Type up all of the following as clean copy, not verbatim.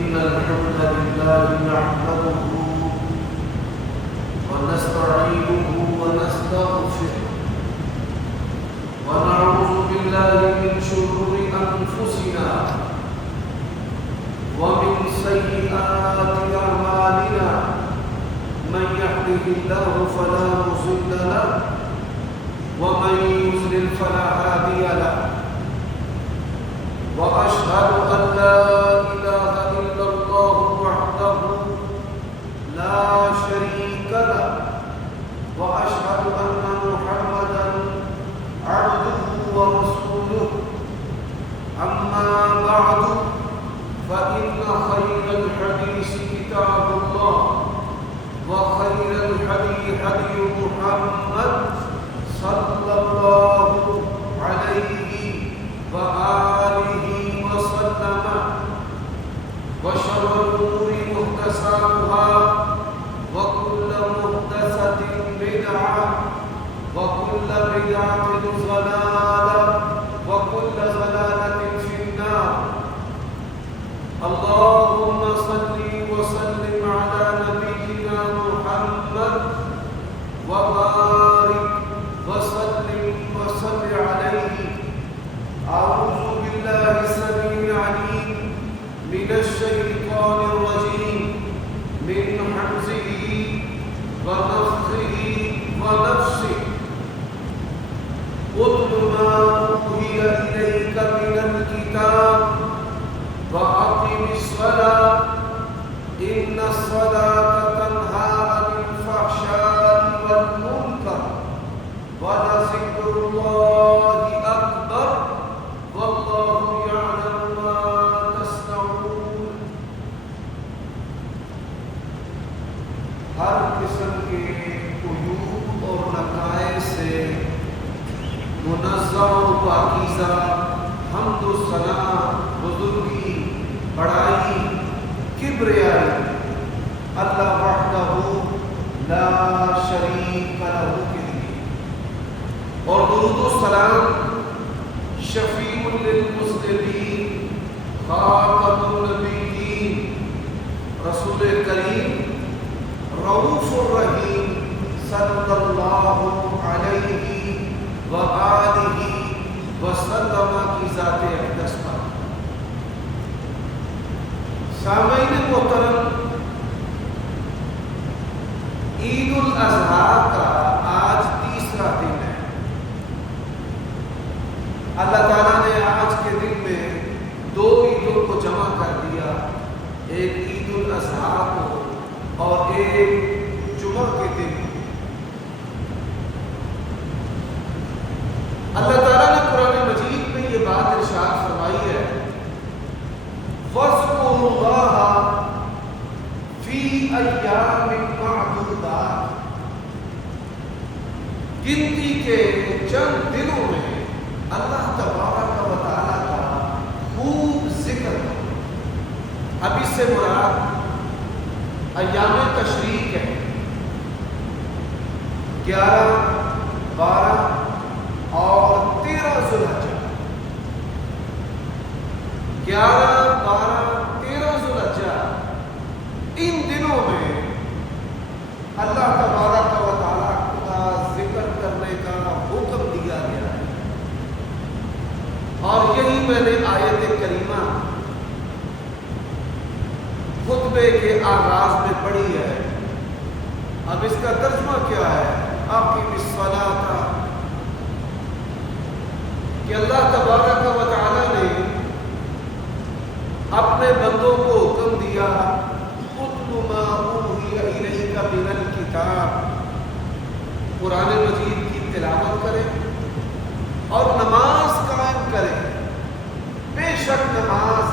إن الحمد لله نحمده ونستعينه ونستغفره ونعوذ بالله من شرور أنفسنا ومن سيئات أعمالنا من يهده الله فلا مضل له ومن يضلل فلا هادي له وأشهد أن لا إله إلا الله وحده لا شريك له وأشهد أن محمدا عبده ورسوله أما بعد فإن خير الحديث كتاب الله وخير الهدي هدي محمد صلى الله عليه وآله وسلم وشر الأمور محدثاتها وكل محدثة بدعة وكل بدعة ضلالة وكل ضلالة في النار. اللهم صل وسلم على نبينا محمد وبارك وسلم وصل عليه. أعوذ بالله السميع العليم من الشيطان الرجيم من همزه ونفخه ونفسه. اتل ما أوحي إليك من الكتاب وأقم الصلاة إن الصلاة تنهى عن الفحشاء والمنكر ولذكر الله أكبر والله يعلم ما تصنعون. ہر قسم کے عیوب اور نقائص سے منزہ و پاکیزہ حمد و ثنا بزرگی بڑائی کبریائی اللہ وحدہ لا شریک لہ کے لیے، اور درود و سلام شفیع للمذنبین خاتم النبیین رسول کریم رؤوف الرحیم صلی اللہ علیہ وآلہ وسلم کی ذات اقدس پر. سامعین محترم، عید الاضحیٰ کا آج تیسرا دن ہے. اللہ تعالیٰ نے آج کے دن میں دو عیدوں کو جمع کر دیا، ایک عید الاضحیٰ کو اور ایک جمعہ کے دن. اللہ تعالیٰ نے قرآن مجید میں یہ بات ارشاد فرمائی ہے، وَاذْكُرُوا اللَّهَ فِي أَيَّامٍ مَّعْدُودَاتٍ. گنتی کے چند دنوں میں اللہ تبارک و تعالیٰ کا خوب ذکر کرو. اب اس سے مراد ایام تشریق ہے، 11، 12 اور 13 ذوالحجہ. 11، 12، 13 ذوالحجہ، ان دنوں میں اللہ تبارک و تعالیٰ کا ذکر کرنے کا حکم دیا گیا ہے. اور یہی میں نے آیت کریمہ خطبے کے آغاز میں پڑھی ہے. اب اس کا ترجمہ کیا ہے؟ اقم الصلاۃ، کہ اللہ تبارک و تعالیٰ نے اپنے بندوں کو حکم دیا، اتل ما اوحی الیک من الکتاب، قرآن مجید کی تلاوت کریں اور نماز قائم کریں. بے شک نماز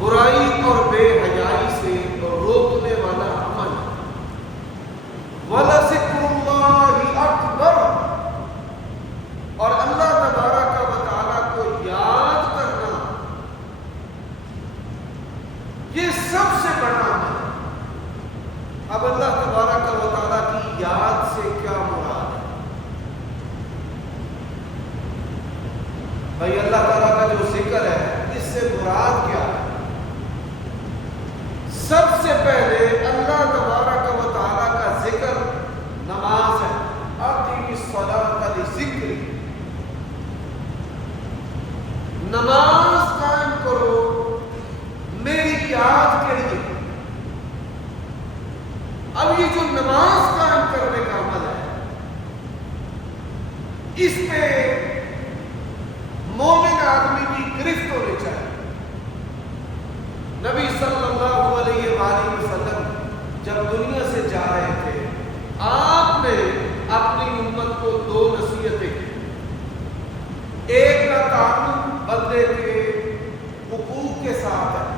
برائی اور بے حیائی سے روکنے والا عمل. وَلَذِكْرُ اللَّهِ أَكْبَرُ، اور اللہ تبارک و تعالیٰ کو یاد کرنا یہ سب سے بڑا عمل ہے. اب اللہ تبارک و تعالیٰ کی یاد سے کیا مراد ہے؟ بھائی اللہ تعالیٰ کا جو ذکر ہے اس سے مراد کیا ہے؟ سب سے پہلے اللہ تبارک و تعالیٰ کا ذکر نماز ہے۔ اقیم الصلاۃ لذکری، نماز قائم کرو میری یاد کے لیے۔ اب یہ جو نماز قائم کرنے کا عمل ہے، اس پہ مومن آدمی کی گرفت ہونی چاہیے۔ نبی صلی اللہ علیہ وآلہ وسلم جب دنیا سے جا رہے تھے، آپ نے اپنی امت کو دو نصیحتیں کی۔ ایک کا تعلق بندے کے حقوق کے ساتھ ہے،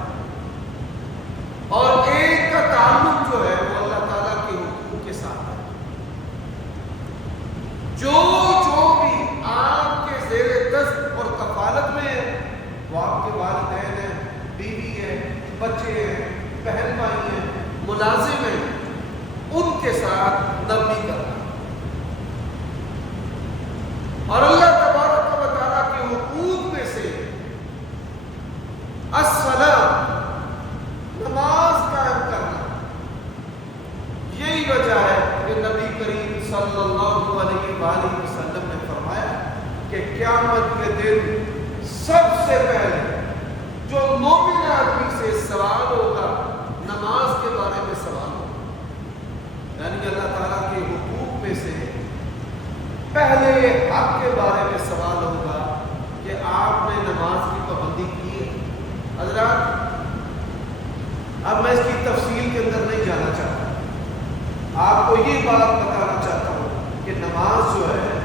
اور ایک کا تعلق جو ہے وہ اللہ تعالیٰ کے حقوق کے ساتھ ہے۔ جو بھی آپ کے زیر دست اور کفالت میں ہے، وہ آپ کے والدین ہیں، بیوی ہے، بچے ہیں، بہن بھائی ہیں، ملازم ہیں، ان کے ساتھ نرمی کرنا۔ اور اللہ تبارک و تعالیٰ کے حقوق میں سے الصلاۃ، نماز قائم کرنا۔ یہی وجہ ہے کہ نبی کریم صلی اللہ علیہ وآلہ وسلم نے فرمایا کہ قیامت کے دن سب سے پہلے جو مومن آدمی سے سوال ہوگا، نماز کے بارے میں سوال ہوگا۔ یعنی اللہ تعالیٰ کے حقوق میں سے پہلے حق کے بارے میں سوال ہوگا کہ آپ نے نماز کی پابندی کی ہے۔ حضرات، اب میں اس کی تفصیل کے اندر نہیں جانا چاہتا، آپ کو یہ بات بتانا چاہتا ہوں کہ نماز جو ہے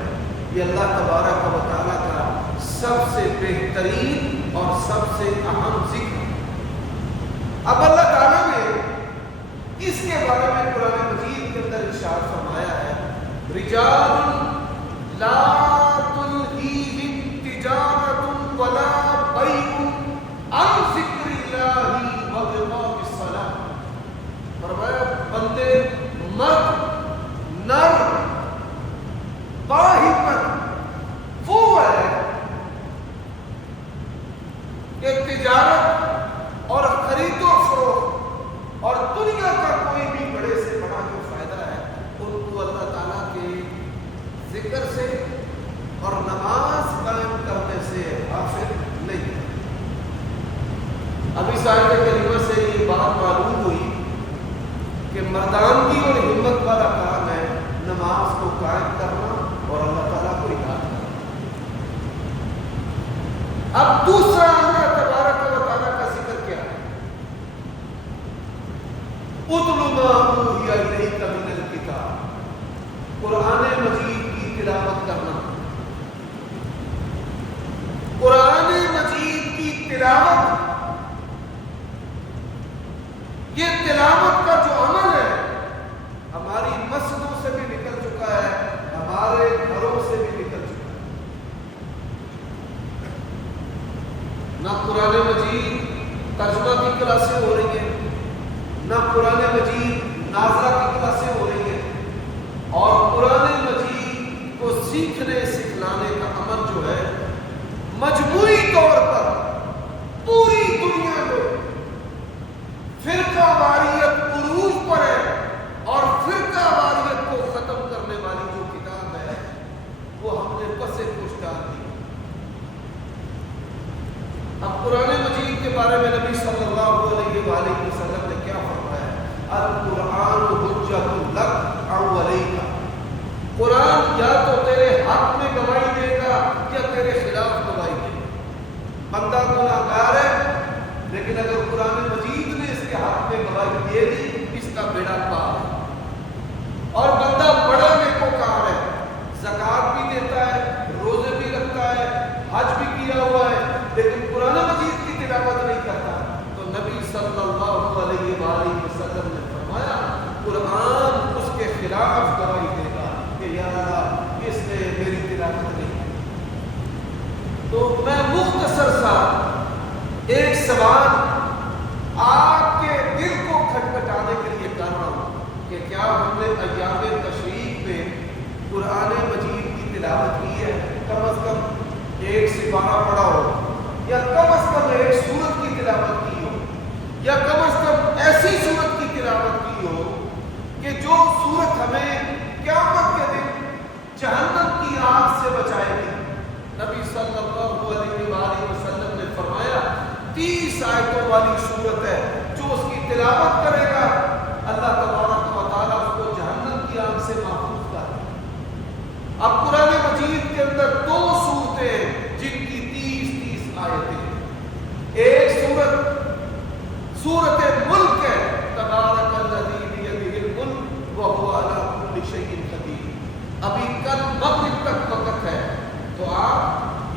یہ اللہ تبارک و تعالیٰ کا سب سے بہترین اور سب سے اہم ذکر ہے۔ اب اللہ تعالیٰ نے اس کے بارے میں قرآن مجید کے اندر ارشاد فرمایا ہے، رجال لا تلہیہم تجارۃ ولا بیع عن ذکر اللہ واقاموا الصلاۃ۔ فرمایا بندے، مرد، نر، باہمت وہ ہے کہ تجارت اور خرید و فروخت اور دنیا کا کوئی بھی بڑے سے بڑا جو فائدہ ہے، ان کو اللہ تعالیٰ کے ذکر سے اور نماز قائم کرنے سے حاصل نہیں ہے۔ ابھی آیت کریمہ سے یہ بات معلوم ہوئی کہ مردانگی اور ہمت والا کام ہے نماز کو قائم کرنا اور اللہ تعالیٰ کو یاد کرنا۔ اب دوسرا اللہ تبارک و تعالیٰ کا ذکر کیا ہے؟ اتل ما اوحی الیک من الکتاب، قرآن مجید کی تلاوت کرنا۔ قرآن مجید کی تلاوت، یہ تلاوت کا جو عمل ہے ہماری مسجدوں سے بھی نکل چکا ہے، ہمارے گھروں سے بھی نکل چکا ہے۔ نہ قرآن مجید ترجمہ کی کلاسیں ہو رہی ہیں، نہ قرآن مجید نازلہ کی کلاسیں ہو رہی ہیں، اور قرآن مجید کو سیکھنے سکھلانے کا عمل جو ہے مجموعی طور پر پوری دنیا میں فرقہ واریت عروج پر ہے، اور فرقہ واریت کو ختم کرنے والی جو کتاب ہے وہ ہم نے پس پش ڈال دی۔ اب قرآن مجید کے بارے میں نبی صلی اللہ علیہ وآلہ وسلم نے کیا فرمایا؟ القرآن حجۃ لک او علیک، قرآن یا تو تیرے حق میں گواہی دے گا یا تیرے خلاف گواہی دے گا۔ بندہ گناہگار ہے، لیکن اگر قرآن مجید نے اس کے حق میں گواہی دے دی، اس کا بیڑا پار ہے۔ اور بندہ بڑا نیکوکار ہے، زکوٰۃ بھی دیتا ہے، روزے بھی رکھتا ہے، حج بھی کیا ہوا ہے، لیکن قرآن مجید کی تلاوت نہیں کرتا، تو نبی صلی اللہ علیہ وآلہ وسلم نے فرمایا قرآن اس کے خلاف گواہی دے گا کہ یا اللہ اس نے میری تلاوت نہیں کی۔ تو میں مختصر سا ایک سوال آپ کے دل کو کھٹکھٹانے کے لیے کر رہا ہوں کہ کیا ہم نے ایام تشریق میں قرآن مجید کی تلاوت کی ہے؟ کم از کم ایک سپارہ پڑھا ہو، یا کم از کم ایک سورت والی صورت ہے. جو اس کی تلاوت کرے گا اللہ تبارک و تعالیٰ اس کو جہنم کی آگ سے محفوظ کر دے. اب قرآن مجید کے اندر 2 صورتیں ہیں جن کی 30 آیتیں. ایک سورت ملک ہے، تبارک الذی بیدہ الملک وہو علی کل شیء قدیر. ابھی کل مغرب تک وقت ہے تو آپ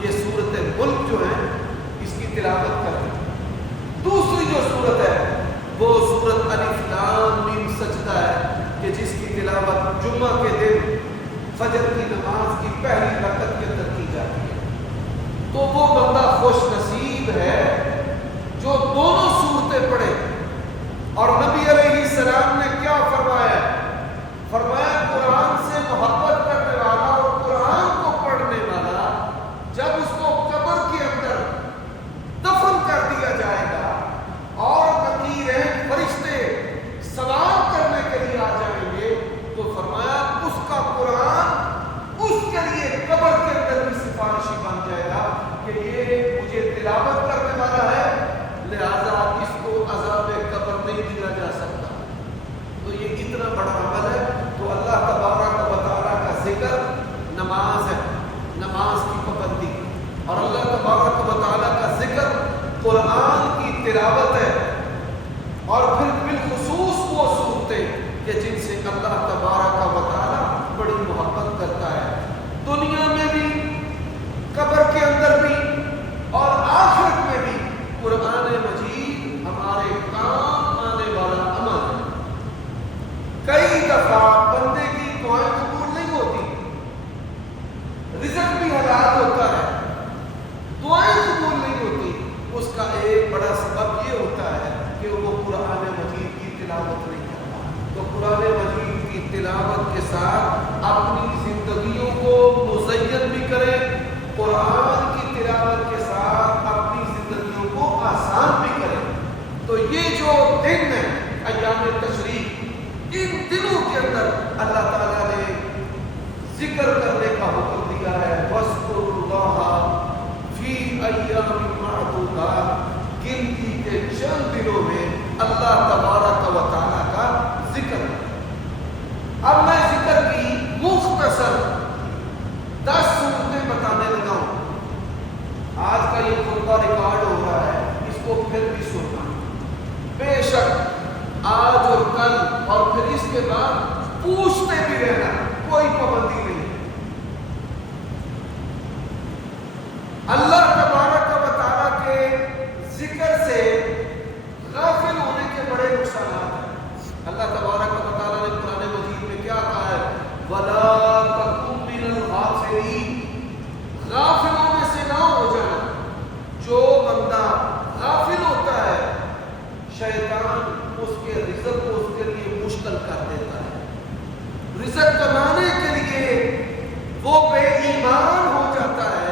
یہ سورت ملک جو ہے اس کی تلاوت کریں. دوسری جو سورت ہے وہ سورت الف لام میم سجدہ ہے کہ جس کی تلاوت جمعہ کے دن فجر کی نماز کی پہلی رکعت کے اندر کی جاتی ہے. تو وہ بندہ خوش نصیب ہے جو دونوں صورتیں پڑھے. اور نبی علیہ السلام نے کیا فرمایا؟ فرمایا قرآن سے محبت کرنے والا اور قرآن کو پڑھنے والا جب اس کو قبر کے اندر دفن کر دیا جائے گا اور نقیرین فرشتے سلام کرنے کے لیے آ جائیں گے تو فرمایا اس کا قرآن اس کے لیے قبر کے اندر بھی سفارشی بن جائے گا کہ یہ مجھے تلاوت کرنے والا ہے، لہذا اس کو عذاب قبر نہیں دیا جا سکتا. تو یہ اتنا بڑا عمل ہے. تو اللہ تبارک و تعالیٰ کا ذکر نماز ہے، نماز کی پابندی، اور اللہ تبارک و تعالیٰ کا ذکر قرآن کی تلاوت ہے. اور پھر بالخصوص وہ صورتیں کہ جن سے اللہ تبارک و تعالیٰ بڑی محبت کرتا ہے، دنیا میں بھی، قبر کے اندر بھی اور آخرت میں بھی. قرآن مجید ہمارے کام آنے والا عمل ہے. کئی دفعہ بندے کی دعائیں قبول نہیں ہوتی، رزق بھی حلال ہوتا ہے، دعائیں قبول نہیں ہوتی. اس کا ایک بڑا سبب یہ ہوتا ہے کہ وہ قرآن مجید کی تلاوت نہیں کرتا. تو قرآن مجید کی تلاوت کے ساتھ اپنی زندگیوں کو مزین بھی کریں، قرآن کی تلاوت کے ساتھ اپنی زندگیوں کو آسان بھی کریں. تو یہ جو دن ہے ایام تشریق، ان دنوں کے اندر اللہ تعالیٰ نے ذکر کرنے کا حکم دیا ہے. وَاذْكُرُوا اللَّهَ فِي أَيَّامٍ مَّعْدُودَاتٍ. گنتی کے چند دنوں میں اللہ تبارک و تعالیٰ کا ذکر. اب میں ذکر کی مختصر 10 صورتیں بتانے لگا ہوں. آج کا یہ خطبہ ریکارڈ ہو رہا ہے، اس کو پھر بھی سننا. بے شک آج اور کل اور پھر اس کے بعد پوچھتے بھی رہنا، کوئی پابندی نہیں. اللہ تبارک و تعالیٰ کے ذکر سے غافل ہونے کے بڑے نقصانات ہیں. اللہ تبارک و تعالیٰ نے قرآن مجید میں کیا کہا ہے؟ وَلَا تَكُن مِّنَ الْغَافِلِينَ. غافلوں میں سے نہ ہو جانا. جو بندہ غافل ہوتا ہے شیطان اس کے رزق کو اس کے لیے مشکل کر دیتا ہے. رزق کمانے کے لیے وہ بے ایمان ہو جاتا ہے،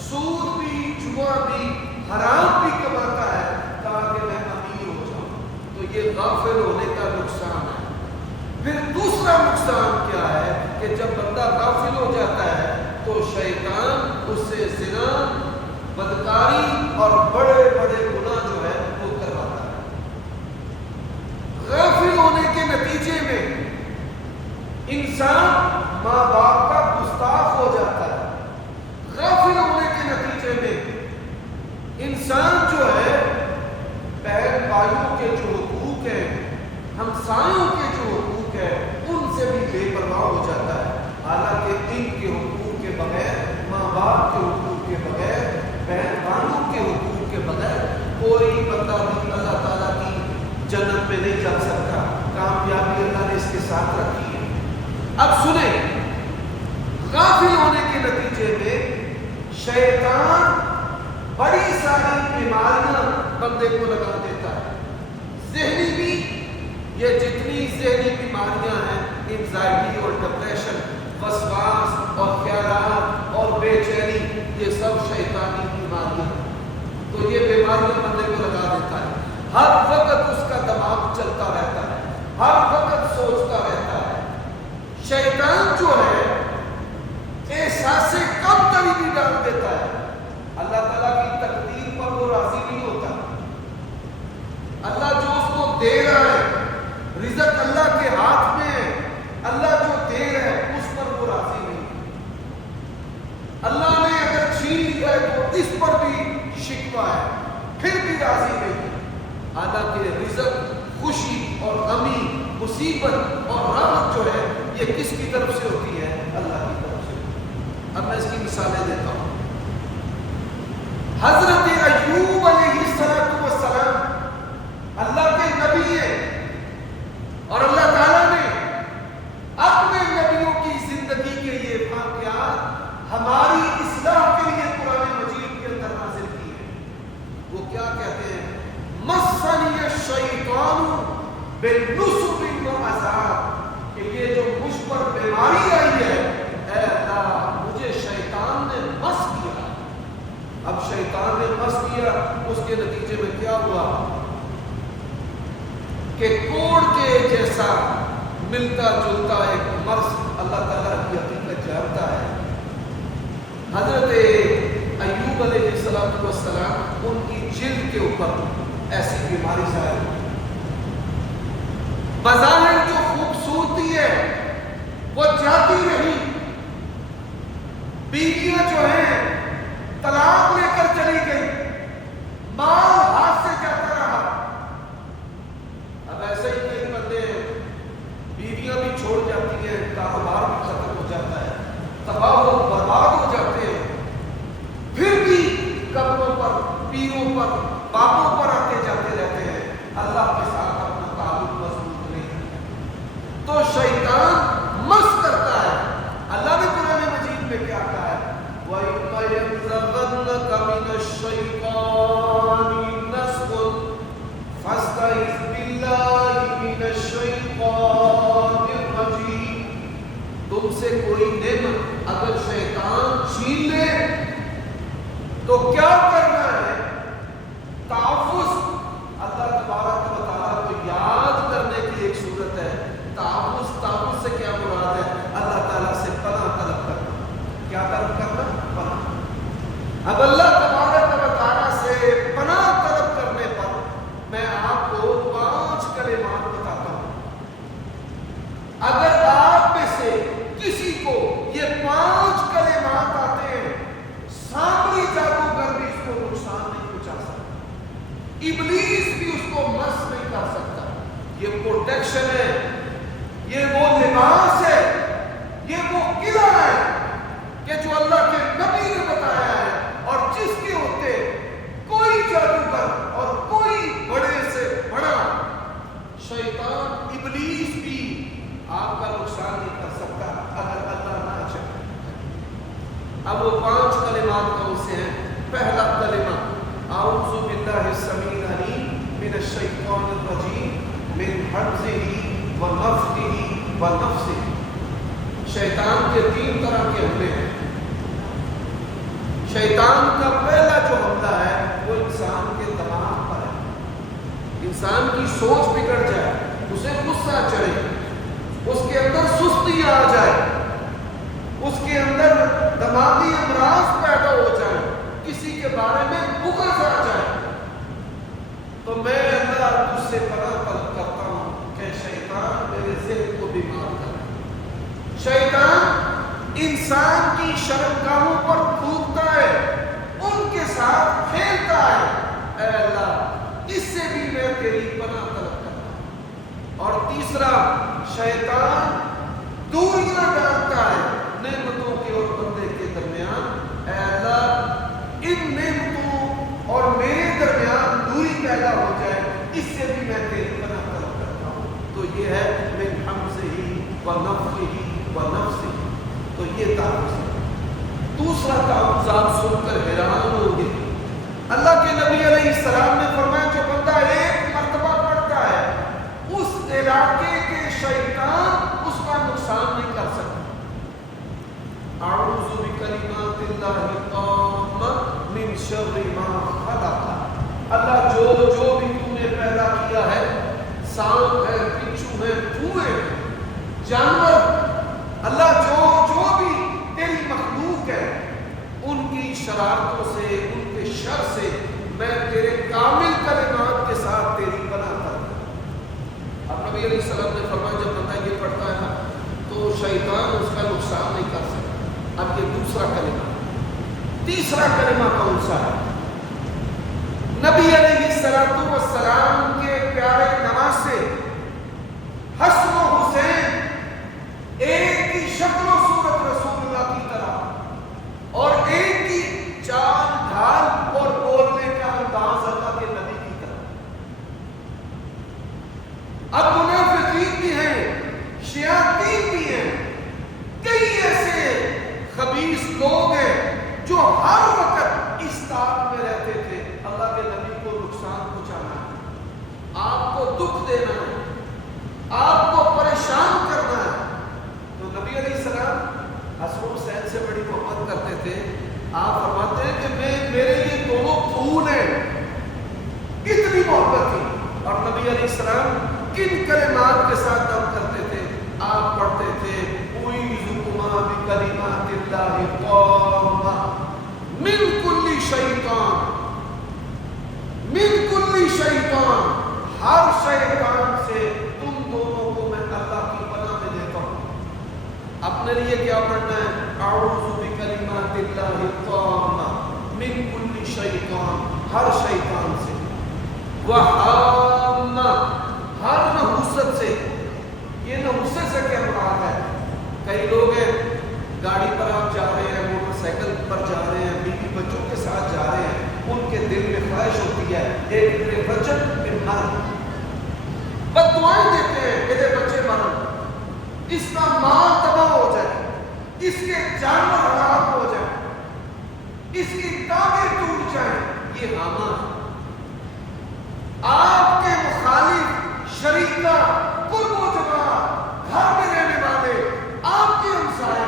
سود بھی، جوا بھی، حرام بھی کماتا ہے تاکہ میں امیر ہو جاؤں. تو یہ غافل ہونے کا نقصان ہے. پھر دوسرا نقصان کیا ہے کہ جب بندہ غافل ہو جاتا ہے تو شیطان اس سے زنا، بدکاری اور بڑے بڑے گناہ جو ہے وہ کرواتا ہے. غافل ہونے کے نتیجے میں انسان ماں باپ کا گستاخ ہو جاتا ہے. غافل ہونے کے نتیجے میں انسان جو ہے بہن بھائیوں کے جو حقوق ہیں، ہمسایوں کے جو حقوق ہیں، ان سے بھی بے پرواہ ہو جاتا ہے. حالانکہ ان کے حقوق کے بغیر، ماں باپ کے حقوق کے بغیر، بہن بھائیوں کے حقوق کے بغیر کوئی بندہ بھی اللہ تعالیٰ کی جنت میں نہیں جا سکتا. کامیابی اللہ نے اس کے ساتھ رکھی ہے. اب سنیں، غافل ہونے کے نتیجے میں شیطان بڑی ساری بیماریاں بندے کو لگا دیتا ہے. ذہنی بھی، یہ جتنی ذہنی بیماریاں ہیں، انزائٹی اور ڈپریشن، وسواس اور خیالات اور بے چینی، یہ سب شیطانی بیماریاں ہیں. تو یہ بیماریاں بندے کو لگا دیتا ہے. ہر وقت اس کا دماغ چلتا رہتا ہے، ہر وقت سوچتا رہتا ہے. شیطان جو ہے احساس کم تری بھی ڈال دیتا ہے. پائے پھر بھی راضی نہیں. حالانکہ رزق، خوشی اور غمی، مصیبت اور رحمت جو ہے یہ کس کی طرف سے ہوتی ہے؟ اللہ کی طرف سے. اب میں اس کی مثالیں دیتا ہوں. حضرت ایوب علیہ السلام اللہ کے نبی ہیں اور اللہ تعالیٰ نے اپنے نبیوں کی زندگی کے یہ واقعات ہماری اصلاح کے لیے قرآن مجید کے اندر نازل کی ہے. وہ کیا کہتے ہیں؟ مسنی الشیطان بالنصب والعذاب، کہ یہ جو مجھ پر بیماری آئی ہے اے اللہ مجھے شیطان نے مس کیا. اب شیطان نے مس کیا، اس کے نتیجے میں کیا ہوا کہ کوڑ کے جیسا ملتا جلتا ایک مرض اللہ تعالیٰ کی حقیقت جانتا ہے. حضرت ایوب علیہ السلام ان کی جلد کے اوپر ایسی بیماری ظاہر ہوئی. بظاہر جو خوبصورتی ہے وہ جاتی رہی. بیویاں جو ہیں طلاق لے کر چلی گئی، مال ہاتھ سے جاتا رہا. اب ایسے ہی کئی بندے بیویاں بھی چھوڑ جاتی ہیں، کاروبار بھی ختم ہو جاتا ہے، تباہ و برباد ہو جاتے ہیں، پھر بھی قبروں پر، پیروں پر، بابوں پر آتے جاتے رہتے ہیں، اللہ کے ساتھ اپنا تعلق مضبوط نہیں ہے. تو شیطان مس کرتا ہے. اللہ نے قرآن مجید میں کیا کہا ہے؟ وَإِمَّا يَنزَغَنَّكَ مِنَ الشَّيْطَانِ نَزْغٌ فَاسْتَعِذْ بِاللَّهِ مِنَ الشَّيْطَانِ الرَّجِيمِ. تم سے کوئی نعمت اگر شیطان چھین لے تو کیا کرنا ہے؟ تحفظ. اللہ تبارک و تعالیٰ کو یاد کرنے کی ایک صورت ہے. تحفظ سے کیا مراد ہے؟ اللہ تعالیٰ سے پناہ طلب کرنا. کیا طلب کرنا؟ پناہ. اب اللہ تبارک و تعالیٰ سے پناہ طلب کرنے پر میں آپ کو 5 کلمات بتاتا ہوں. اگر آپ میں سے کسی کو یہ 5 کلمات آتے ہیں، سامری جادوگر بھی اس کو نقصان نہیں پہنچا سکتا، ابلیس بھی اس کو مس نہیں کر سکتا. یہ پروٹیکشن ہے، یہ وہ لباس ہے، یہ وہ قلعہ ہے کہ جو اللہ کے نبی نے بتایا ہے، اور جس کے ہوتے کوئی جادوگر اور کوئی بڑے سے بڑا شیطان ابلیس بھی آپ کا نقصان نہیں کر سکتا اگر اللہ نہ چاہے. اب وہ 5 کلمات کون سے ہیں؟ پہلا کلمہ اعوذ باللہ السمیع العلیم من الشیطان الرجیم من حمزہ ونفخہ ونفثہ. شیطان کے 3 طرح کے حملے ہیں. شیطان کا پہلا جو حملہ ہے وہ انسان کے دماغ پر ہے. انسان کی سوچ بگڑ جائے، اسے غصہ چڑھے، اس کے اندر سستی آ جائے، اس کے اندر دماغی امراض پیدا ہو جائے، کسی کے بارے میں بغض آ جائے. تو میں اللہ تجھ سے پناہ طلب کرتا ہوں کہ شیطان میرے ذہن کو بیمار کر. شیطان انسان کی شرمگاہوں پر کودتا ہے، ان کے ساتھ کھیلتا ہے. اے اللہ اس سے بھی میں تیری پناہ طلب کرتا ہوں. اور تیسرا، شیطان دوریاں ڈالتا ہے نعمتوں کے اور بندے کے درمیان. اے اللہ ان نعمتوں اور میرے درمیان دوری پیدا ہو جائے، اس سے بھی میں تیری پناہ طلب کرتا ہوں. تو یہ ہے من حمزہ ونفخہ ونفثہ. تو یہ تعوذ ہے. دوسرا تعوذ آپ سن کر حیران ہوں گے. اللہ کے نبی علیہ السلام نے فرمایا جو بندہ 1 مرتبہ پڑھتا ہے اس علاقے کے شیطان اس کا نقصان نہیں کر سکتا. اعوذ بکلمات اللہ التامۃ من شر ما خلق. اللہ جو بھی تو نے پیدا کیا ہے، سانپ ہے، بچھو ہے، چوہے ہیں، جانور، اللہ جو بھی تیری مخلوق ہے، ان کی شرارتوں سے، ان کے شر سے میں تیرے کامل کلمات کے ساتھ تیری پناہ کرتا ہوں. اب نبی علیہ السلام نے فرمایا جب بندہ یہ پڑھتا ہے نا تو شیطان اس کا نقصان نہیں کر سکتا. اب یہ دوسرا کلمہ. تیسرا کلمہ کون سا ہے؟ نبی علیہ السلام کے پیارے نواسے حسن و حسین ایک ہی شکل و صورت رسول اللہ کی طرح اور ایک ہی چال ڈھال اور بولنے کا انداز اللہ کے نبی کی طرح. اب منافقین بھی ہیں, شیاطین بھی ہیں, کئی ایسے خبیث لوگ ہیں جو ہر وقت اس طاق میں رہتے تھے اللہ کے نبی کو نقصان پہنچانا ہے, آپ کو دکھ دینا ہے, آپ کو پریشان کرنا ہے. تو نبی علیہ السلام حسن و حسین سے بڑی محبت کرتے تھے. آپ فرماتے ہیں کہ میرے یہ دونوں پھول ہیں, اتنی محبت تھی. اور نبی علیہ السلام کن کلمات کے ساتھ دم کرتے تھے؟ آپ پڑھتے تھے اعوذکما بکلمات اللہ التامہ من کل شیطان, من کل شیطان, ہر شیطان سے تم دونوں کو میں اللہ کی پناہ میں دیتا ہوں. اپنے لیے کیا پڑھنا ہے؟ اعوذ بکلمات اللہ التامہ من کل شیطان, ہر شیطان سے, وہامہ, ہر نحوست سے. یہ نحوست سے کیا مراد ہے؟ کئی لوگ ہیں گاڑی پر آپ جا رہے ہیں, موٹر سائیکل پر جا رہے ہیں, بیوی بچوں کے ساتھ جا رہے ہیں, ان کے دل میں خواہش ہوتی ہے ایک میرے بچن میں مرن, بد دعائیں دیتے ہیں میرے بچے مرن, اس کا مال تباہ ہو جائے, اس کے جانور ہلاک ہو جائے, اس کی ٹانگیں ٹوٹ جائیں. یہ ہامہ ہے. آپ کے مخالف شریکہ قرب و جماعت, گھر میں رہنے والے, آپ کے ہمسائے,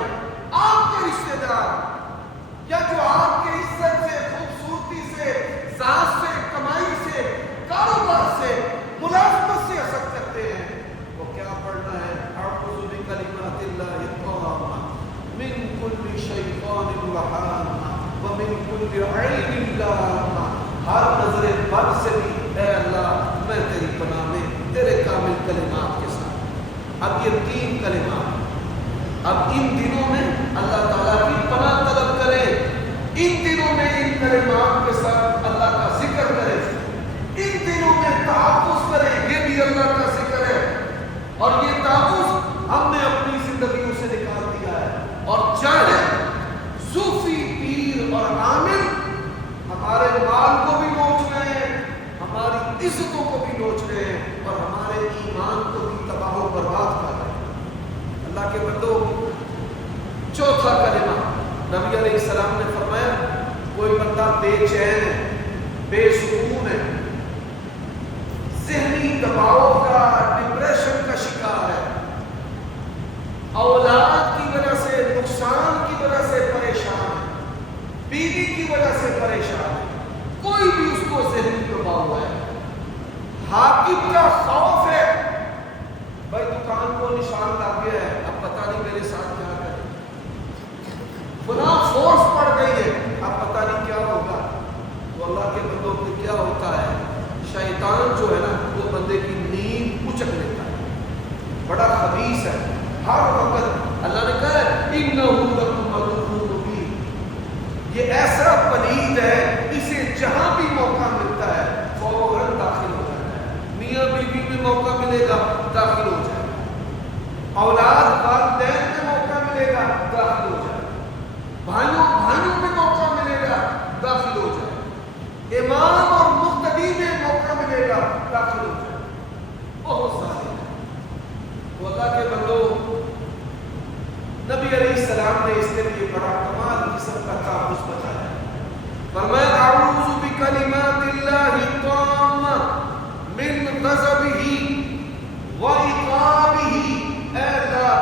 آپ کے رشتے دار, یا جو آپ کے عزت سے, خوبصورتی سے, ذات سے, کمائی سے, کاروبار سے, ملازمت سے حسد کرتے ہیں, وہ کیا پڑھنا ہے؟ اعوذ بکلمات اللہ التامہ من کل شیطان وہامہ ومن کل عین لامہ. ہر نظر بد سے بھی اے اللہ میں تیری پناہ میں تیرے کامل کلمات کے ساتھ. اب یہ 3 کلمات, اب ان دنوں میں اللہ تعالیٰ کی پناہ طلب کریں, ان دنوں میں ان کلمات کے ساتھ اللہ کا ذکر کریں, ان دنوں میں تحفظ کریں, یہ بھی اللہ کا ذکر ہے. اور یہ تحفظ ہم نے اپنی زندگیوں سے نکال دیا ہے. اور چاہے صوفی, پیر اور عامل ہمارے مال کو بھی نوچ رہے ہیں, ہماری عزتوں کو بھی نوچ رہے ہیں, اور ہمارے ایمان کو بھی تباہ و برباد کر رہے ہیں. اللہ کے بندو, چوتھا کلمہ نبی علیہ السلام نے فرمایا, کوئی بندہ بے چین ہے, بے سکون ہے, ذہنی دباؤ کا, ڈپریشن کا شکار ہے, اولاد کی وجہ سے, نقصان کی وجہ سے پریشان ہے, بیوی کی وجہ سے پریشان ہے, کوئی بھی اس کو ذہنی دباؤ ہے, حاکم کا خوف ہے, بھائی دکان کو نشان لگ گیا ہے, اب پتہ نہیں میرے ساتھ کیا کرے, فلاں فورس پڑ گئی ہے, اب پتہ نہیں کیا ہوگا. تو اللہ کے بندوں کو کیا ہوتا ہے, شیطان جو ہے نا وہ بندے کی نیند اچک لیتا ہے, بڑا خبیث ہے. ہر وقت اللہ نے کہا انہ لکم عدو مبین, یہ ایسا پلید ہے, اسے جہاں بھی موقع ملتا ہے فوراً داخل ہو جاتا ہے. میاں بیوی میں موقع ملے گا داخل ہو جائے گا, اولاد والدین میں موقع ملے گا داخل ہو جائے گا, بھائیوں میں موقع ملے گا داخل ہو جائے گا, امام اور مقتدی میں موقع ملے گا داخل ہو جائے گا. بہت سارے ہیں. تو اللہ کے بندو, نبی علیہ السلام نے اس کے لیے بڑا کمال قسم کا تحفظ بتایا. فرمایا اعوذ بکلمات اللہ التامہ من غضبہ وعقابہ. اے اللہ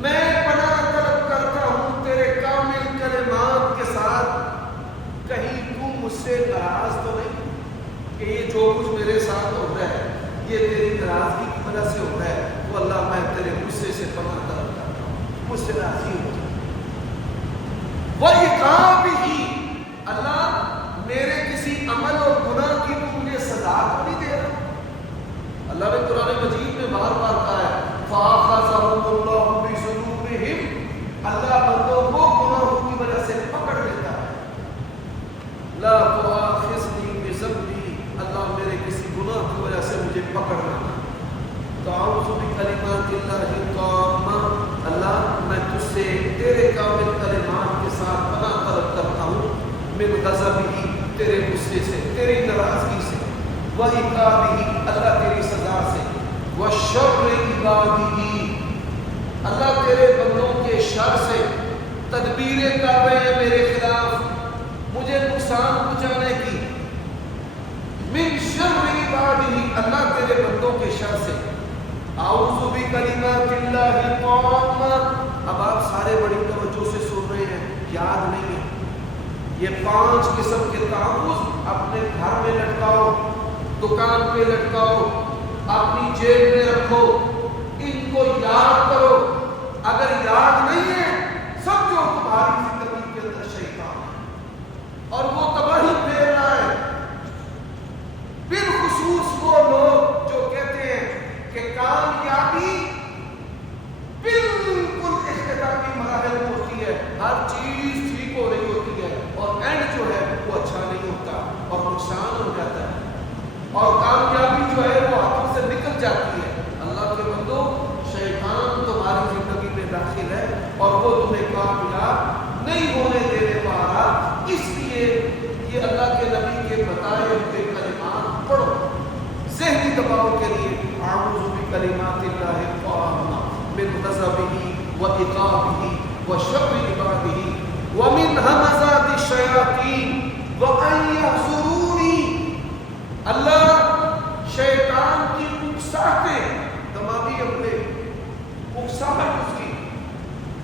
میں پناہ طلب کرتا ہوں تیرے کامل کلمات کے ساتھ, کہیں تو مجھ سے ناراض تو نہیں کہ یہ جو کچھ میرے ساتھ ہو رہا ہے یہ تیری ناراضگی کی وجہ سے ہو رہا ہے. تو اللہ میں تیرے غصے سے پناہ طلب کرتا ہوں, مجھ سے راضی ہو جائے. وعقابہ, اللہ میرے کسی عمل اور گناہ کی تو مجھے سزا تو نہیں دے رہا. اللہ نے قرآن مجید میں بار بار کہا ہے فَأَخَذَهُمُ اللَّهُ بِذُنُوبِهِمْ, اللہ بندوں کو گناہوں کی وجہ سے پکڑ لیتا ہے. لا تؤاخذنی پکڑنا. تو اعوذ بکلمات اللہ التامہ، اللہ میں تجھ سے تیرے کامل کلمات کے ساتھ پناہ طلب کرتا ہوں من غضبہ، تیرے غصے سے، تیری ناراضگی سے، وعقابہ، اللہ تیری سزا سے، وشر عبادہ، اللہ تیرے بندوں کے شر سے. تدبیریں کر رہے ہیں میرے خلاف مجھے نقصان پہنچانے کی. من شر عبادہ، اللہ تیرے بندوں کے شر سے. اعوذ بکلمات اللہ التامہ. اب آپ سارے بڑی توجہ سے سن رہے ہیں، یاد نہیں ہے. یہ 5 قسم کے تحفظ اپنے گھر میں لٹکاؤ، دکان پہ لٹکاؤ، اپنی جیب میں رکھو، ان کو یاد کرو. اگر یاد نہیں ہے سمجھو تمہاری زندگی کے اندر شیطان ہے اور وہ تباہی پھیل رہا ہے. بالخصوص وہ لوگ جو کہتے ہیں کہ کامیابی بالکل اختتامی مراحل میں ہوتی ہے، ہر چیز ٹھیک ہو رہی ہوتی ہے اور اینڈ جو ہے وہ اچھا نہیں ہوتا اور نقصان ہو جاتا ہے اور کامیابی جو ہے وہ ہاتھوں سے نکل جاتی ہے. اللہ کے بندو، شیطان تمہاری زندگی میں داخل ہے اور وہ تمہیں کامیاب نہیں ہونے دینے والا. اس لیے یہ اللہ کے نبی کے بتائے ہوئے کلمات پڑھو ذہنی دباؤ کے لیے. اعوذ بکلمات اللہ التامہ من غضبہ وعقابہ وشر عبادہ ومن همزات الشیاطین وان یحضرونی. اللہ شیطان کی اکساہٹیں، دماغی عملے، اکساہٹ اس کی،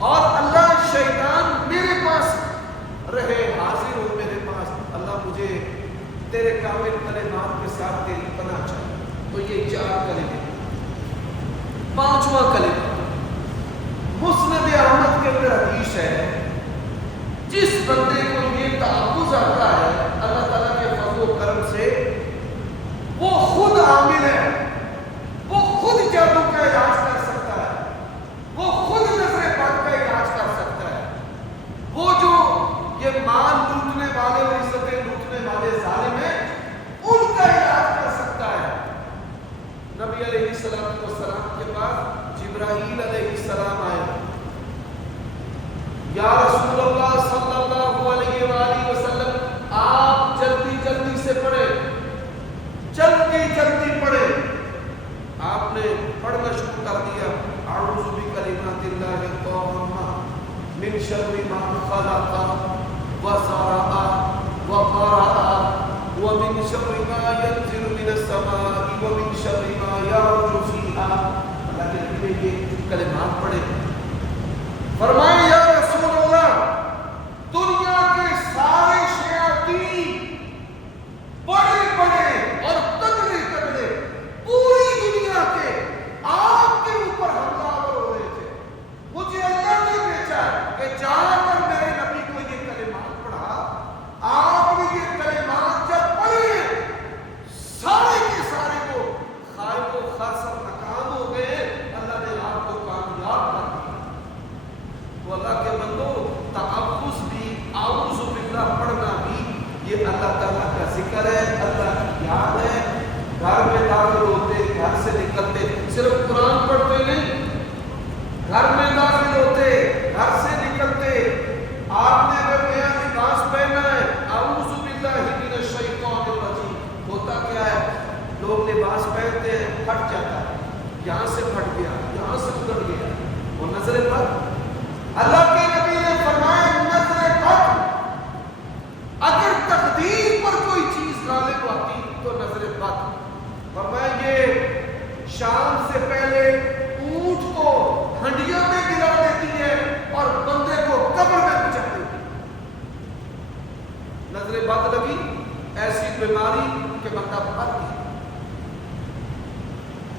اور اللہ شیطان میرے پاس رہے، حاضر ہو میرے پاس. اللہ مجھے تیرے کامل کلمات کے ساتھ تیری پناہ چاہیے. تو یہ 4 کلمے. 5واں کلمہ مسند احمد کے اندر حدیث ہے، جس بندے کو یہ تحفظ آتا ہے اللہ تعالیٰ کے فضل و کرم سے، وہ خود عامل ہے، وہ خود جادو کا علاج کر سکتا ہے، وہ خود نظر بد کا علاج کر سکتا ہے. وہ جو یہ مال لوٹنے والے اور عزتیں لوٹنے والے ظالم ہیں، ان کا علاج کر سکتا ہے. نبی علیہ السلام کے پاس جبرائیل علیہ السلام آئے. یا رسول اللہ صلی اللہ علیہ وآلہ وسلم، آپ جلدی جلدی سے پڑھے، جلدی جلدی پڑھے. آپ نے پڑھنا شروع کر دیا. اعوذ بکلمات اللہ التامہ من شر ما خلق وزرع وبرع ومن شر ما ينزل من السماء ومن شر ما يعرج فيها. اللہ کے نبی نے یہ کلمات پڑھے. فرمائے یا رسول اللہ، دنیا کے سارے شیاطین، بڑے بڑے اور تگڑے تگڑے، پوری دنیا کے آپ کے اوپر حملہ ہو رہے تھے. مجھے اللہ نے بھیجا کہ جا کر میرے نبی کو یہ کلمات پڑھا. آپ نے یہ کلمات جب پڑھے، سارے کے سارے کو خائب و خاسر ناکام ہو گئے. اللہ نے آپ کو کامیاب کر دیا. تو اللہ کے بندو، تحفظ بھی، اعوذ باللہ پڑھنا بھی، یہ اللہ تعالیٰ کا ذکر ہے، اللہ کی یاد ہے. گھر میں داخل ہوتے، گھر سے نکلتے، صرف قرآن پڑھتے نہیں، گھر میں داخل ہوتے، گھر سے نکلتے. آپ نے اگر نیا لباس پہنا ہے، اعوذ باللہ من الشیطان الرجیم. ہوتا کیا ہے، لوگ لباس پہنتے ہیں، پھٹ جاتا ہے، یہاں سے پھٹ گیا، یہاں سے اتر گیا، وہ نظر بد. اللہ کے نبی نے فرمایا نظر بد، اگر تقدیر پر کوئی چیز غالب آتی تو نظر بد. فرمایا یہ شام سے پہلے اونٹ کو ہنڈیا میں گرا دیتی ہے اور بندے کو قبر میں پہنچا دیتی ہے. نظر بد لگی، ایسی بیماری کہ بندہ مر گیا.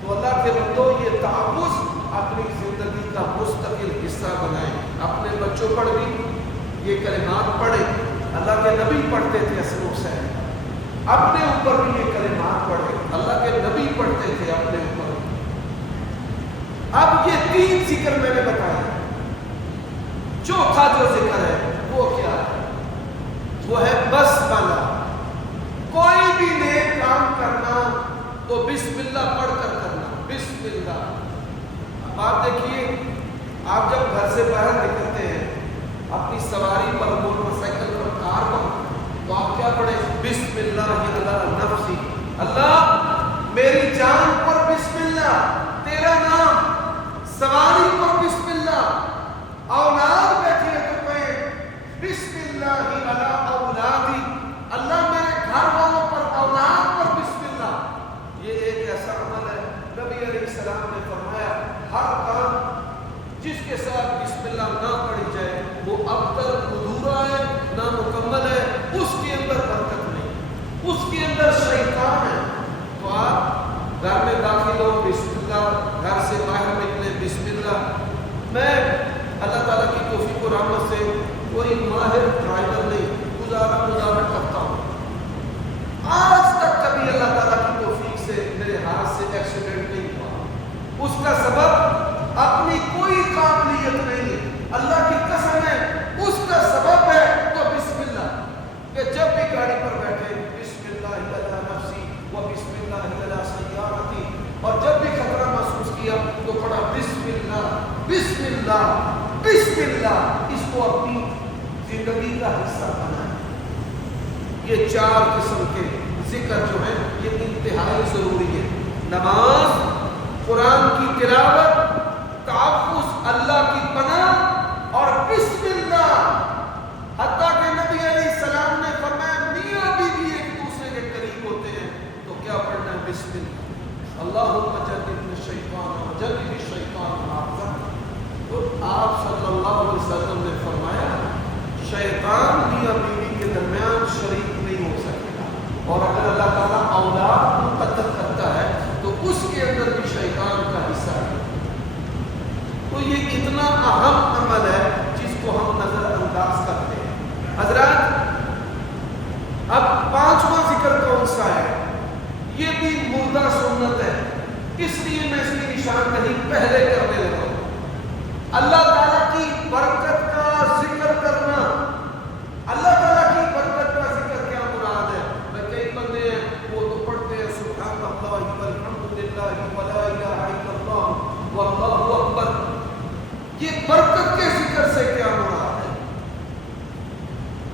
تو اللہ کے بندوں، یہ تحفظ اپنی زندگی کا مستقل حصہ بنائیں. اپنے بچوں پر بھی یہ کلمات پڑھیں. اللہ کے نبی پڑھتے تھے اسلوب سے، اپنے اوپر بھی یہ کلمات پڑھیں. اللہ کے نبی پڑھتے تھے اپنے اوپر. اب یہ 3 ذکر میں نے بتایا. چوتھا جو ذکر ہے وہ کیا ہے؟ وہ ہے بسملہ. کوئی بھی نیک کام کرنا تو بسم اللہ پڑھ آپ دیکھیے، آپ جب گھر سے باہر نکلتے ہیں اپنی سواری پر، موٹر سائیکل پر، کار پر، تو آپ کیا پڑھیں؟ بسم اللہ علی نفسی، اللہ میری جان پر بسم اللہ، تیرا نام، سواری پر بسم اللہ، اولاد بیٹھی ہے تو کہیں بسم اللہ علی اولادی، اللہ میرے گھر والوں پر، اولاد پر بسم اللہ۔ یہ ایک ایسا عمل ہے، نبی علیہ السلام نے فرمایا ہر کام جس کے ساتھ بسم اللہ نہ پڑھی جائے وہ ابتر ادھورا ہے، نہ مکمل ہے، اس کے اندر برکت نہیں، اس کے اندر شیطان ہے۔ تو آپ گھر میں داخل ہو بسم اللہ، گھر سے باہر نکلے بسم اللہ۔ میں اللہ تعالیٰ کی توفیق و رحمت سے کوئی ماہر ڈرائیور نہیں، گزارا کرتا ہوں، آج تک کبھی اللہ تعالیٰ کی توفیق سے میرے ہاتھ سے ایکسیڈنٹ نہیں ہوا۔ اس کا سبب اپنی کوئی قابلیت نہیں ہے، اللہ کی قسم ہے، اس کا سبب ہے تو بسم اللہ، کہ جب بھی گاڑی پر بیٹھے بسم اللہ علی نفسی و بسم اللہ علی سیارتی، اور جب بھی خطرہ محسوس کیا تو پڑھا بسم اللہ بسم اللہ بسم اللہ، اس کو اپنی زندگی کا حصہ بنائیں۔ یہ چار قسم کے ذکر جو ہیں یہ انتہائی ضروری ہے، نماز، قرآن کی تلاوت، تحفظ اللہ کی پناہ، اور بسم اللہ۔ حتیٰ کہ نبی علیہ السلام نے فرمایا میاں بیوی ایک دوسرے کے قریب ہوتے ہیں تو کیا پڑھنا ہے؟ بسم اللہ، اللہم جنبنا الشیطان وجنب الشیطان ما رزقتنا۔ تو آپ صلی اللہ علیہ وسلم نے فرمایا شیطان میاں بیوی کے درمیان شریک نہیں ہو سکے گا، اور اگر اللہ تعالیٰ اولاد مقدر کرتا ہے تو اس کے اندر بھی شیطان کا حصہ ہے۔ تو یہ اتنا اہم عمل ہے جس کو ہم نظر انداز کرتے ہیں۔ حضرات، اب پانچواں ذکر کون سا ہے؟ یہ بھی مردہ سنت ہے، اس لیے میں اس کی نشاندہی پہلے کرنے لگا ہوں۔ اللہ تعالیٰ کی برکت کا ذکر کرنا، اللہ تعالیٰ کی برکت کا ذکر کیا مراد ہے؟ میں کئی بندے ہیں وہ تو پڑھتے ہیں سبحان اللہ والحمدللہ ولا الہ الا اللہ واللہ اکبر، یہ برکت کے ذکر سے کیا مراد ہے؟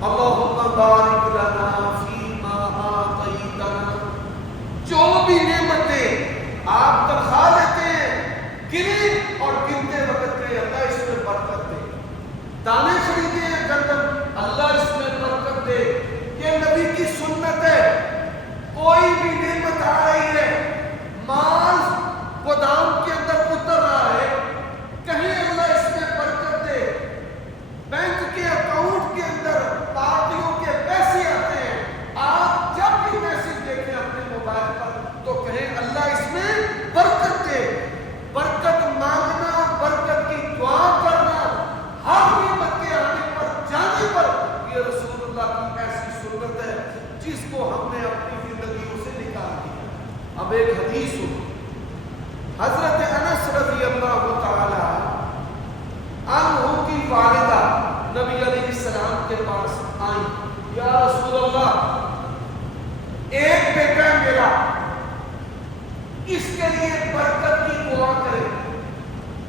اللہم بارک لنا فیما آتیتنا، جو بھی نعمتیں آپ تنخواہ لیتے ہیں گنے اور گنتے وقت کہ اللہ اس میں برکت دے، دانے خریدے ہیں گندم، اللہ اس میں برکت دے۔ یہ نبی کی سنت ہے، کوئی بھی نعمت آ رہی ہے، مال گودام کے اندر اتر رہا ہے، کہیں اللہ اس میں برکت دے۔ بینک کے اکاؤنٹ کے اندر پارٹیوں کے پیسے آتے ہیں، آپ جب بھی میسج دیکھیں اپنے موبائل پر تو کہیں اللہ اس میں برکت دے۔ برکت مانگنا، برکت کی دعا کرنا، ہر نعمت کے آنے پر جانے پر، یہ رسول اللہ کی ایسی سنت ہے جس کو ہم نے اپنی زندگیوں سے نکال دیا۔ اب ایک حدیث سنو، حضرت انس رضی اللہ تعالی عنہ کی والدہ نبی علیہ السلام کے پاس آئیں، یا رسول اللہ ایک بیٹا میرا، اس کے لیے برکت کی دعا کرے۔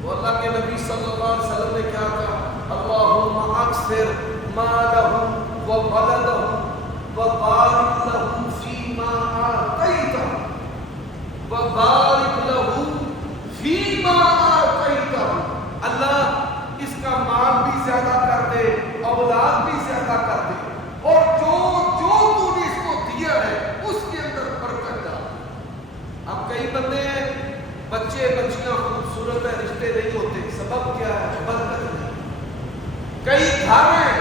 تو اللہ کے نبی صلی اللہ علیہ وسلم نے کیا کہا؟ اللہم اکثر مالہم و ولدہم و بارک لہم فیما آتیتہم و بارک لہم فیما آتیتہم، اللہ اس کا مال بھی زیادہ کر دے، اولاد بھی زیادہ کر دے، اور جو تو نے اس کو دیا ہے اس کے اندر برکت ڈال۔ اب کئی بندے ہیں بچے بچیاں خوبصورت ہے، رشتے نہیں ہوتے، سبب کیا ہے؟ برکت نہیں۔ کئی گھر ہیں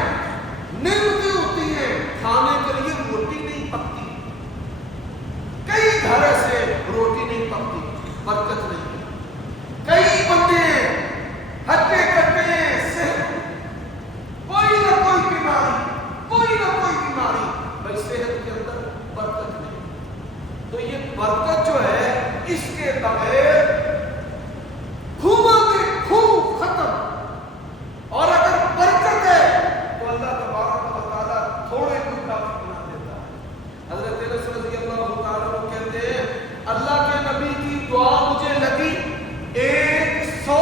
نعمتیں ہوتی ہیں، کھانے کے لیے روٹی نہیں پکتی، کئی گھر ایسے روٹی نہیں پکتی، برکت نہیں۔ کئی بندے ہیں ہٹے کٹے ہیں، صحت کوئی نہ کوئی بیماری، بھائی صحت کے اندر برکت نہیں۔ تو یہ برکت جو ہے اس کے بغیر خوب ختم، اور اگر برکت ہے تو اللہ تبارک و تعالیٰ تھوڑے کو کافی بنا دیتا ہے۔ حضرت انس رضی اللہ تعالیٰ عنہ کہتے ہیں اللہ کے نبی کی دعا مجھے لگی 100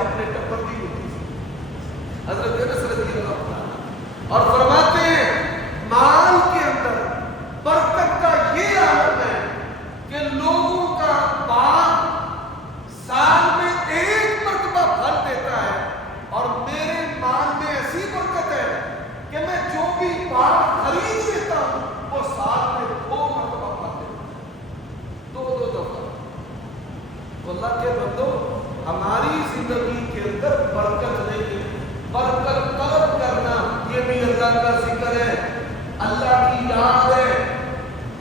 اپنے ٹپر دی ہوتی تھی حضرت انس رضی اللہ عنہ، اور فرماتے ہیں مال کے اندر برکت کا یہ عالم ہے کہ لوگوں کا باغ سال میں ایک مرتبہ پھل دیتا ہے، اور میرے مال میں ایسی برکت ہے کہ میں جو بھی باغ خرید لیتا ہوں وہ سال میں 2 مرتبہ پھل دیتا ہوں، 2 دفعہ۔ تو اللہ کے بندو ہماری زندگی کے اندر برکت نہیں ہے، برکت طلب کرنا یہ بھی اللہ کا ذکر ہے، اللہ کی یاد ہے،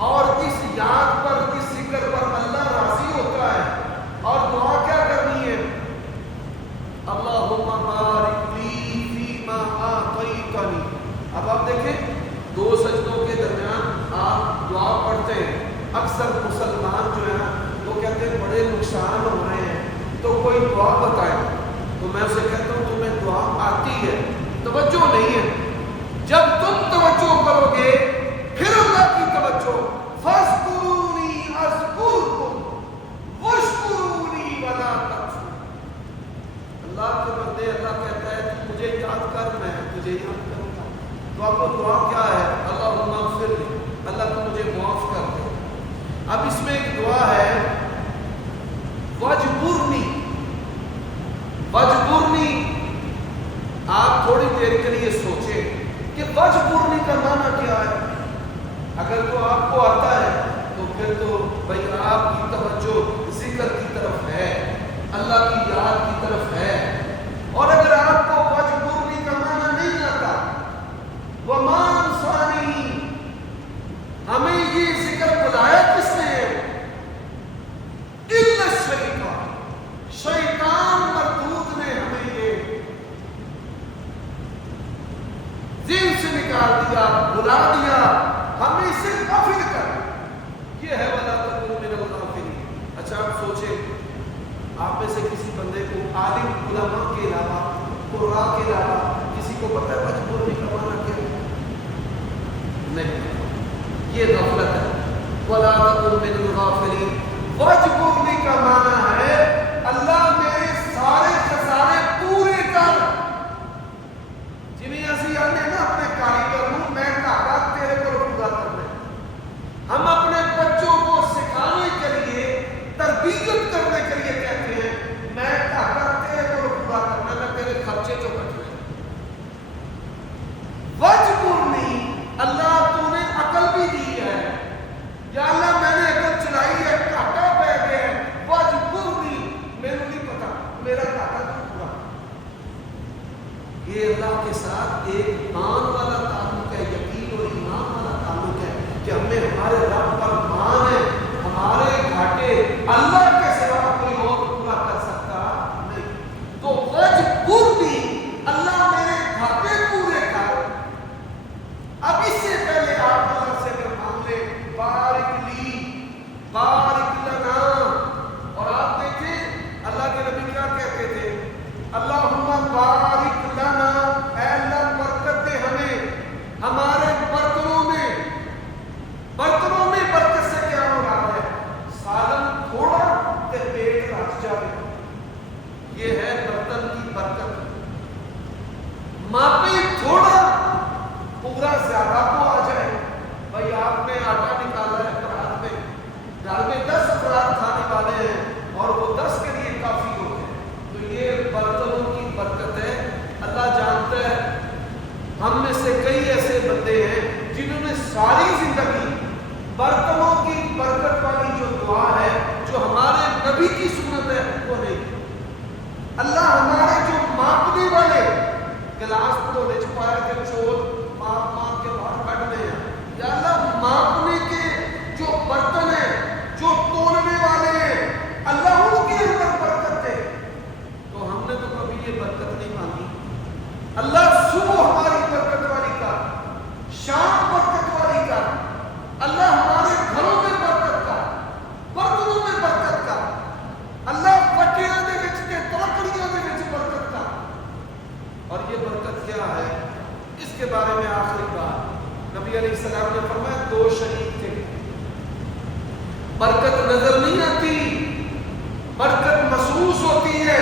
اور اس یاد پر اس ذکر پر اللہ راضی ہوتا ہے، اور دعا کیا کرنی ہے؟ اللہم بارک لی فیما آتیتنی۔ اب آپ دیکھیں 2 سجدوں کے درمیان آپ دعا پڑھتے ہیں، اکثر مسلمان جو ہیں وہ کہتے ہیں بڑے نقصان ہو رہے ہیں تو کوئی دعا بتائیں، تو میں اسے کہتا ہوں تمہیں دعا آتی ہے، توجہ نہیں ہے۔ جب تم توجہ کرو گے پھر اللہ کی توجہ، فاذکرونی اذکرکم واشکرونی ولا تکفرون۔ اللہ کے بندے، اللہ کہتا ہے تو مجھے یاد کر، میں تجھے یاد کروں گا۔ تو آپ کو دعا کیا ہے؟ اللہم اغفر لی، اللہ تو مجھے معاف کر دے۔ اب اس میں ایک دعا ہے وجبرنی، وجبرنی۔ آپ تھوڑی دیر کے لیے سوچیں کہ وجبرنی کا معنی کیا ہے۔ اگر تو آپ کو آتا ہے تو پھر تو بھائی آپ کی توجہ ذکر کی طرف ہے، اللہ کی یاد کی طرف ہے، اور اگر آپ کو وجبرنی کا معنی نہیں آتا، وما انسانی، ہمیں یہ ذکر بلایا کس نے؟ الا الشیطان، شیطان مردود نے ہمیں یہ ذہن سے نکال دیا، بلا دیا، ہمیں سے غافل کر۔ یہ ہے ولا تکونوا من الغافلین۔ اچھا آپ سوچیں، آپ میں سے کسی بندے کو عالم علماء کے علاوہ، قراء کے علاوہ کسی کو پتہ ہے وجبرنی کا معنی کیا ہے؟ نہیں، یہ غفلت ہے۔ ولا تکونوا من الغافلین، وجبرنی کا معنی ہے اللہ میرے سارے خسارے پورے کر۔ جنہیں اسی آنے نا اپنے کاریگر ہوں، میں کہا تیرے کو پورا کرنے۔ ہم اپنے بچوں کو سکھانے کے لیے، تربیت کرنے کے لیے کہتے ہیں میں کہا تیرے کو پورا کرنا، میں تیرے خرچے چوکٹنے۔ وجبرنی، اللہ تو نے عقل بھی دی ہے، یا اللہ میں نے عقل چلائی ہے، گھاٹا پہ گیا ہے، وجبرنی، میرے نہیں پتا میرا گھاٹا تو پورا۔ یہ اللہ کے ساتھ ایک مان والا تعلق ہے، یقین اور ایمان والا تعلق ہے کہ ہمیں ہمارے رب پر مان ہے، ہمارے گھاٹے اللہ کے سوا کوئی اور پورا کر سکتا نہیں۔ تو وجبرنی، اللہ میرے گھاٹے پورے کر۔ اب اس سے پہلے آپ اللہ سے اگر مانگ لیں بارک لی، بارک لنا، اور آپ دیکھیں اللہ کے نبی کیا کہتے تھے؟ اللہم بارک لنا، اے اللہ برکت دے ہمیں ہمارے برتنوں میں۔ برتنوں میں برکت سے کیا مراد ہے؟ سالن تھوڑا تے پیٹ رکھ جائے، یہ ہے برتن کی برکت۔ ماپی تھوڑا پورا زیادہ کو آ جائے۔ بھائی آپ نے آٹا نکالا ہے پرات میں، گھر میں 10 افراد کھانے والے ہیں اور وہ 10 کے لیے کافی ہوتے ہیں، تو یہ برتنوں کی برکت ہے۔ اللہ جانتا ہے ہم میں سے کئی ایسے بندے ہیں جنہوں نے ساری زندگی برتنوں کی برکت والی جو دعا ہے، جو ہمارے نبی کی سنت ہے، وہ نہیں۔ اللہ ہمارے جو ماپنے والے گلاس پڑھونے چھپایا کہ چول ماپ کے باہر کھڑنے ہیں، یا اللہ ماپنے کے جو برتن ہیں، جو تولنے والے ہیں، اللہ ان کے اندر برکت دے۔ تو ہم نے تو کبھی یہ برکت نہیں مانگی۔ اللہ صبح ہماری برکت والی کا، شام برکت والی کا، اللہ ہمارے گھروں میں برکت کا، برتنوں میں برکت کا، اللہ پٹیاں دے وچ تے ترکڑیاں دے وچ برکت کا۔ اور یہ برکت کیا ہے؟ اس کے بارے میں آخری بات نبی علیہ السلام نے فرمایا 2 شریک تھے، برکت نظر نہیں آتی، برکت محسوس ہوتی ہے۔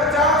50